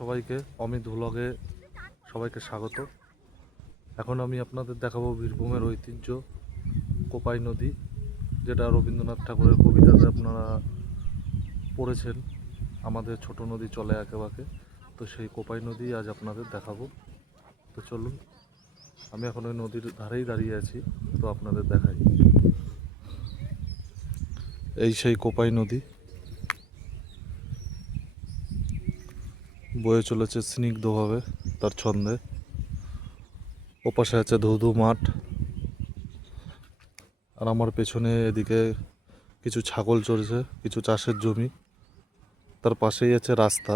সবাইকে অমিত ভ্লগে সবাইকে স্বাগত। এখন আমি আপনাদের দেখাবো বীরভূমের ঐতিহ্য কোপাই নদী, যেটা রবীন্দ্রনাথ ঠাকুরের কবিতাতে আপনারা পড়েছেন, আমাদের ছোট নদী চলে একে বাঁকে। তো সেই কোপাই নদী আজ আপনাদের দেখাবো। তো চলুন, আমি এখন ওই নদীর ধারেই দাঁড়িয়ে আছি, তো আপনাদের দেখাই। এই সেই কোপাই নদী বয়ে চলেছে স্নিগ্ধভাবে তার ছন্দে। ওপাশে আছে ধুধু মাঠ, আর আমার পেছনে এদিকে কিছু ছাগল চড়ছে, কিছু চাষের জমি, তার পাশেই আছে রাস্তা।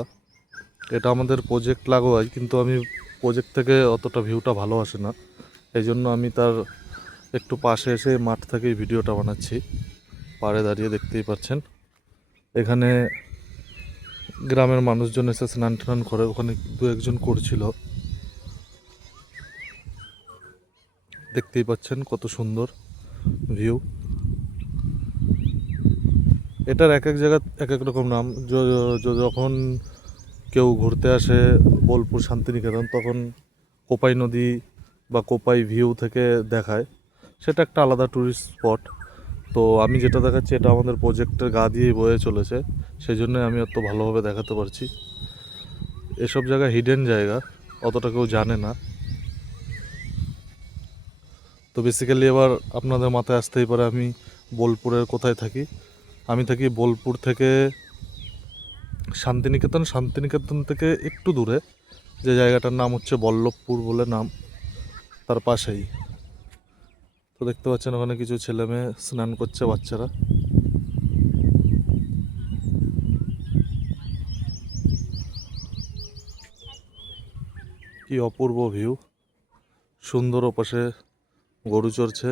এটা আমাদের প্রজেক্ট লাগোয়াই, কিন্তু আমি প্রজেক্ট থেকে অতটা ভিউটা ভালো আসে না, এই জন্য আমি তার একটু পাশে এসে মাঠ থেকেই ভিডিওটা বানাচ্ছি। পাড়ে দাঁড়িয়ে দেখতেই পাচ্ছেন, এখানে গ্রামের মানুষজন এসে স্নান টান করে, ওখানে দু একজন করছিল, দেখতেই পাচ্ছেন কত সুন্দর ভিউ। এটার এক এক জায়গা এক এক রকম নাম। যখন কেউ ঘুরতে আসে বোলপুর শান্তিনিকেতন, তখন কোপাই নদী বা কোপাই ভিউ থেকে দেখায়, সেটা একটা আলাদা ট্যুরিস্ট স্পট। তো আমি যেটা দেখাচ্ছি এটা আমাদের প্রজেক্টের গা দিয়েই বয়ে চলেছে, সেই জন্যই আমি অত ভালোভাবে দেখাতে পারছি। এসব জায়গা হিডেন জায়গা, অতটা কেউ জানে না। তো বেসিক্যালি এবার আপনাদের মাথায় আসতেই পারে আমি বোলপুরের কোথায় থাকি। আমি থাকি বোলপুর থেকে শান্তিনিকেতন, শান্তিনিকেতন থেকে একটু দূরে যে জায়গাটার নাম হচ্ছে বল্লভপুর বলে নাম, তার পাশেই। তো দেখতে পাচ্ছেন ওখানে কিছু ছেলে মেয়ে স্নান করছে, বাচ্চারা। কি অপূর্ব ভিউ, সুন্দর। ওপাশে গরু চড়ছে,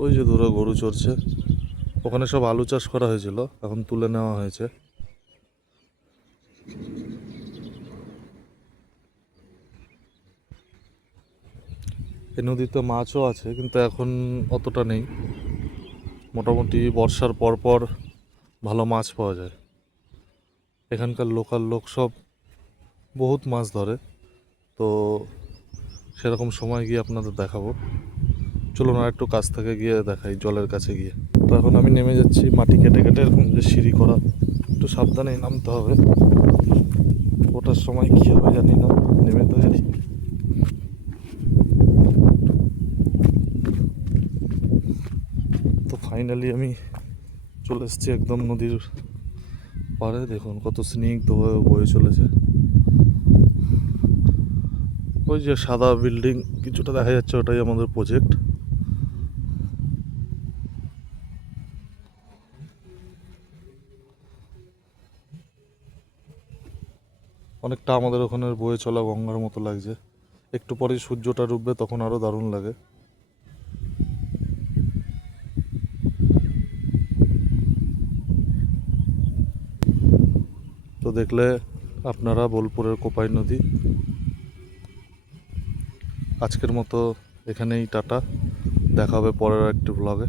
ওই যে দূরে গরু চড়ছে। ওখানে সব আলু চাষ করা হয়েছিল, এখন তুলে নেওয়া হয়েছে। এই নদীতে মাছও আছে, কিন্তু এখন অতটা নেই। মোটামুটি বর্ষার পর পর ভালো মাছ পাওয়া যায়। এখানকার লোকাল লোক সব বহুত মাছ ধরে, তো সেরকম সময় গিয়ে আপনাদের দেখাবো। চলুন আর একটু কাছ থেকে গিয়ে দেখাই, জলের কাছে গিয়ে। তো এখন আমি নেমে যাচ্ছি মাটি কেটে কেটে, এরকম যে সিঁড়ি করা, একটু সাবধানেই নামতে হবে। ওঠার সময় কী হবে জানি না, নেমে তো যাই। তো ফাইনালি আমি চলে এসেছি একদম নদীর পাড়ে। দেখুন কত স্নিগ্ধভাবে বয়ে চলেছে। ওই যে সাদা বিল্ডিং কিছুটা দেখা যাচ্ছে, ওটাই আমাদের প্রজেক্ট। অনেকটা আমাদের ওখানে বয়ে চলা গঙ্গার মতো লাগছে। একটু পরেই সূর্যটা ডুববে, তখন আরও দারুণ লাগে। তো দেখলে আপনারা বোলপুরের কোপাই নদী। আজকের মতো এখানেই টাটা, দেখা হবে পরের একটি ব্লগে।